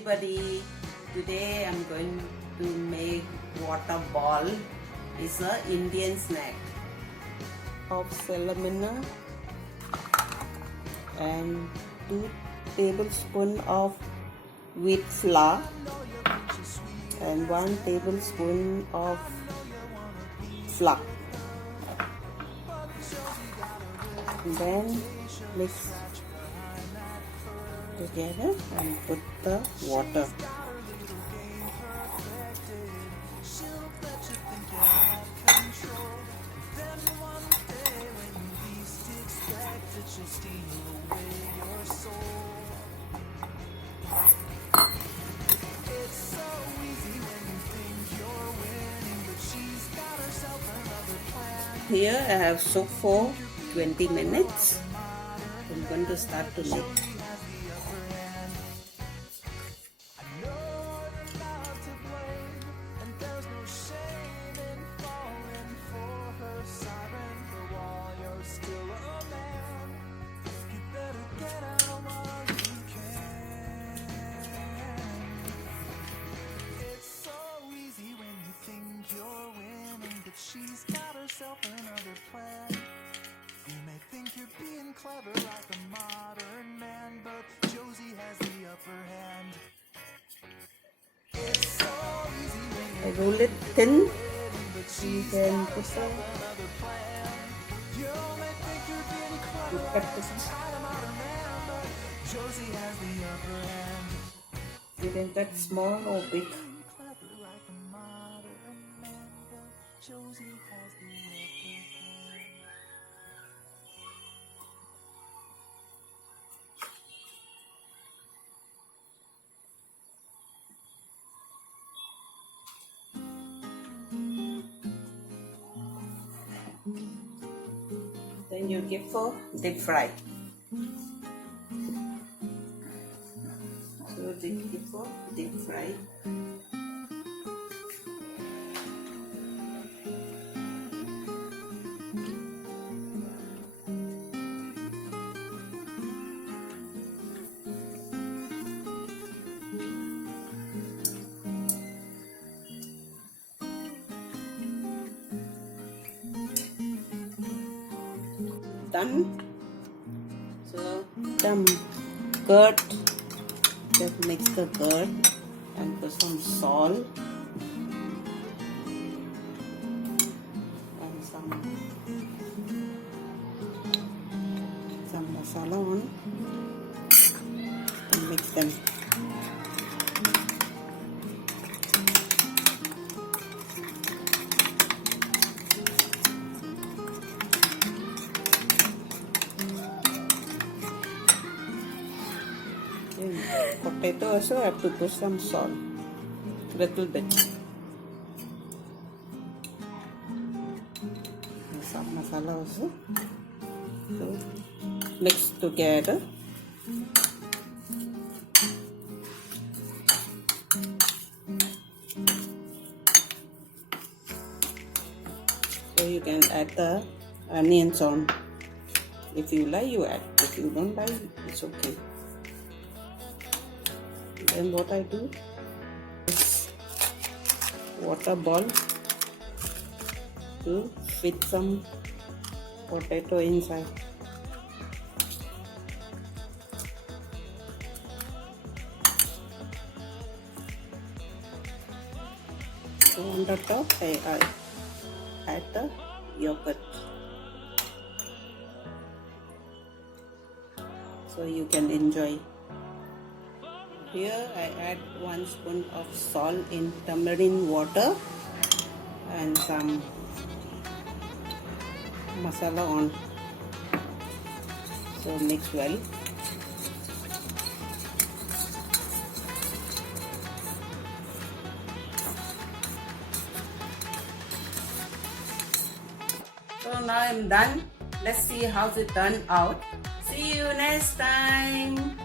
everybody. Today I'm going to make water ball. It's a Indian snack of salmon and 2 tablespoons of wheat flour and 1 tablespoon of flour. And then mix together and put the water. Here I have soaked for 20 minutes. I'm going to start to make. She's got herself another plan. You may think you're being clever like a modern man, but Josie has the upper hand. It's so easy when I roll it thin. You can put some. you may think you're being clever Cut this. like a modern man, but Josie has the upper hand. You can cut small or big. Clever like a modern man, but Josie has the upper hand. Then you give for deep fry. So they give for deep fry. Done. So curd, just mix the curd and put some salt and some masala on and mix them. Potato also have to put some salt, little bit. And some masala also. So mix together. So you can add the onions on. If you like, you add. If you don't like, it's okay. Then what I do is water ball to fit some potato inside. So on the top I add the yogurt. So you can enjoy. Here I add 1 spoon of salt in tamarind water and some masala on. So mix well. So now I'm done. Let's see how's it turned out. See you next time.